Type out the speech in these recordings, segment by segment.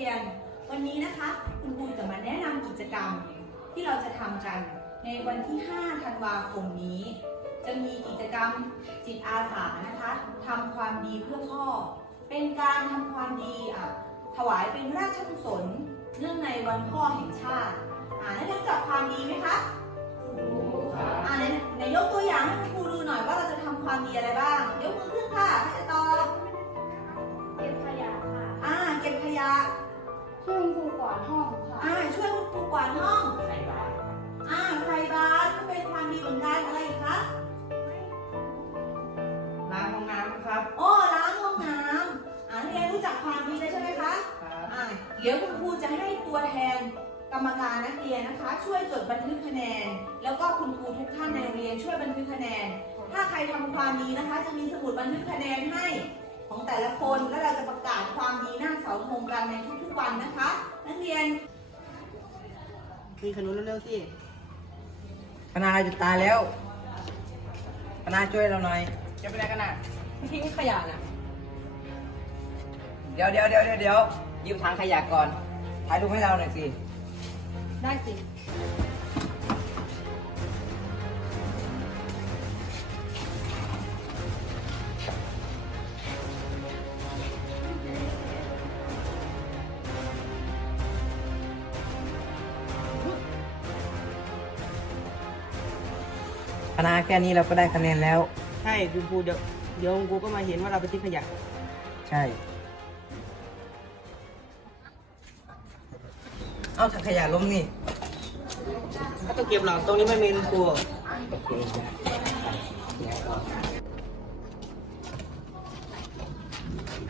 รียน วันนี้นะคะ คุณครูจะมาแนะนำกิจกรรมที่เราจะทำกัน ในวันที่ 5 ธันวาคมนี้ จะมีกิจกรรมจิตอาสานะคะทำความดีเพื่อพ่อ เป็นการทำความดีอะถวายเป็นราชกุศลเนื่องในวันพ่อแห่งชาติอ่านักเรียนรู้จักความดีไหมคะอ่าในในยกตัวอย่างให้คุณครูดูหน่อยว่าเราจะทำความดีอะไรบ้างยกมือขึ้นค่ะใครจะตอบเก็บขยะค่ะอ่าเก็บขยะ ช่วยคุณครูกวาดห้องค่ะอ่าช่วยคุณครูกวาดห้องใส่บาตรอ่าใส่บาตรก็เป็นความดีเหมือนกันอะไรอีกคะล้างห้องน้ำครับโอ้ล้างห้องน้ำอ่านักเรียนรู้จักความดีเลยใช่ไหมคะครับอ่าเดี๋ยวคุณครูจะให้ตัวแทนกรรมการนักเรียนนะคะ ช่วยจดบันทึกคะแนน แล้วก็คุณครูทุกท่านในโรงเรียนช่วยบันทึกคะแนน ถ้าใครทำความดีนะคะ จะมีสมุดบันทึกคะแนนให้ ของแต่ละคนแล้วเราจะประกาศความดีหน้าเสาธงกันในทุกๆวันนะคะ นักเรียนมีขนุนเร็วๆสิคณาจะตายแล้วคณาช่วยเราหน่อยจะไปไหนกันน่ะทิ้งขยะนะเดี๋ยวเดี๋ยวเดี๋ยวเดี๋ยวเดี๋ยวยืมถังขยะก่อนถ่ายรูปให้เราหน่อยสิได้สิ ณะแค่นี้เราก็ได้คะแนนแล้ว ใช่คุณครูเดี๋ยวเดี๋ยวคุณครูก็มาเห็นว่าเราไปทิ้งขยะใช่ เอาถังขยะล้มนี่ก็ต้องเก็บหรอกตรงนี้ไม่มีคุณครู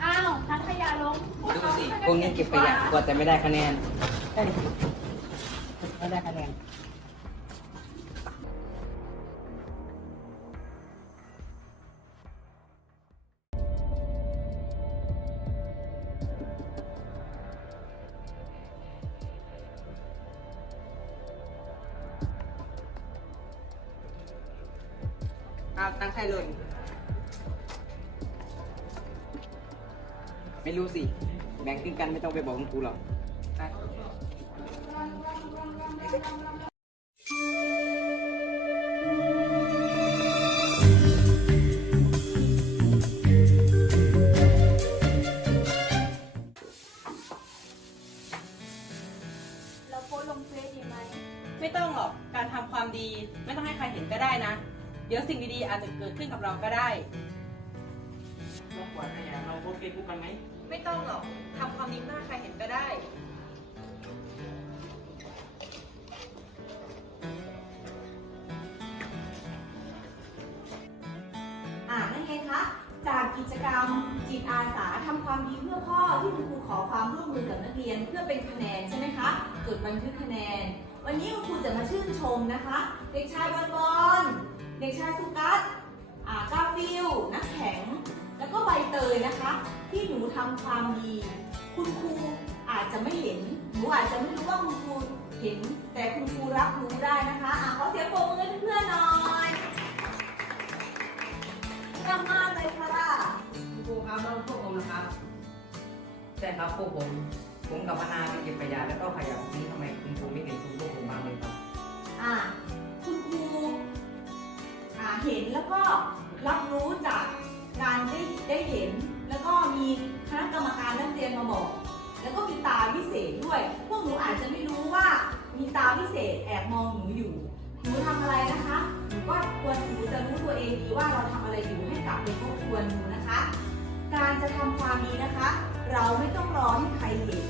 อ้าวทักขยะลงดูสิพวกนี้เก็บขยะกว่าแต่ไม่ได้คะแนนไม่ได้คะแนน เอาตั้งใครหล่นไม่รู้สิ แบ่งครึ่งกันไม่ต้องไปบอกคุณครูหรอกไปเราโพสต์ลงเฟซดีไหม ไม่ต้องหรอก การทำความดี ไม่ต้องให้ใครเห็นก็ได้นะ ดี๋ยวสิ่งดีๆอาจจะเกิดขึ้นกับเราก็ได้ รบกวนขยะเราโพสเฟซบุ๊กกันไหม ไม่ต้องหรอกทำความดีไม่ต้องให้ใครเห็นก็ได้ อ่านั่นไงคะ จากกิจกรรมจิตอาสาทำความดีเพื่อพ่อที่คุณครูขอความร่วมมือกับนักเรียนเพื่อเป็นคะแนนใช่ไหมคะ จดบันทึกคะแนน วันนี้คุณครูจะมาชื่นชมนะคะ เด็กชายบอลบอล เด็กชายสุกัสอ่ากาฟิลนักแข็ง แล้วก็ใบเตยนะคะ ที่หนูทำความดี คุณครูอาจจะไม่เห็น หนูอาจจะไม่รู้ว่าคุณครูเห็น แต่คุณครูรับรู้ได้นะคะอะขอเสียงปรบมือให้เพื่อนๆหน่อยเยี่ยมมากเลยค่ะคุณครูครับแล้วพวกผมนะครับใช่ครับพวกผม ผมกับพนาไปเก็บขยะแล้วก็ขยะพวกนี้ทำไมคุณครูไม่เห็นคุณพวกผมบ้างเลยครับ อ่าคุณครูอ่า เห็นแล้วก็รับรู้จากการได้ได้เห็น แล้วก็มีคณะกรรมการนักเรียนมาบอก แล้วก็มีตาพิเศษด้วย พวกหนูอาจจะไม่รู้ว่ามีตาพิเศษแอบมองหนูอยู่หนูทำอะไรนะคะหนูก็ควรหนูจะรู้ตัวเองดีว่าเราทำอะไรอยู่ให้กลับไปทบทวนดูนะคะ การจะทำความดีนะคะ เราไม่ต้องรอให้ใครเห็น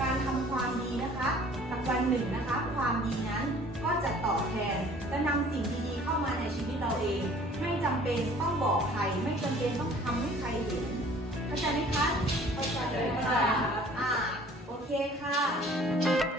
การทำความดีนะคะสักวันหนึ่งนะคะ ความดีนั้น ก็จะตอบแทน จะนำสิ่งดีๆเข้ามาในชีวิตเราเอง ไม่จำเป็นต้องบอกใคร ไม่จำเป็นต้องทำให้ใครเห็นเข้าใจไหมคะเข้าใจค่ะอ่าโอเคค่ะ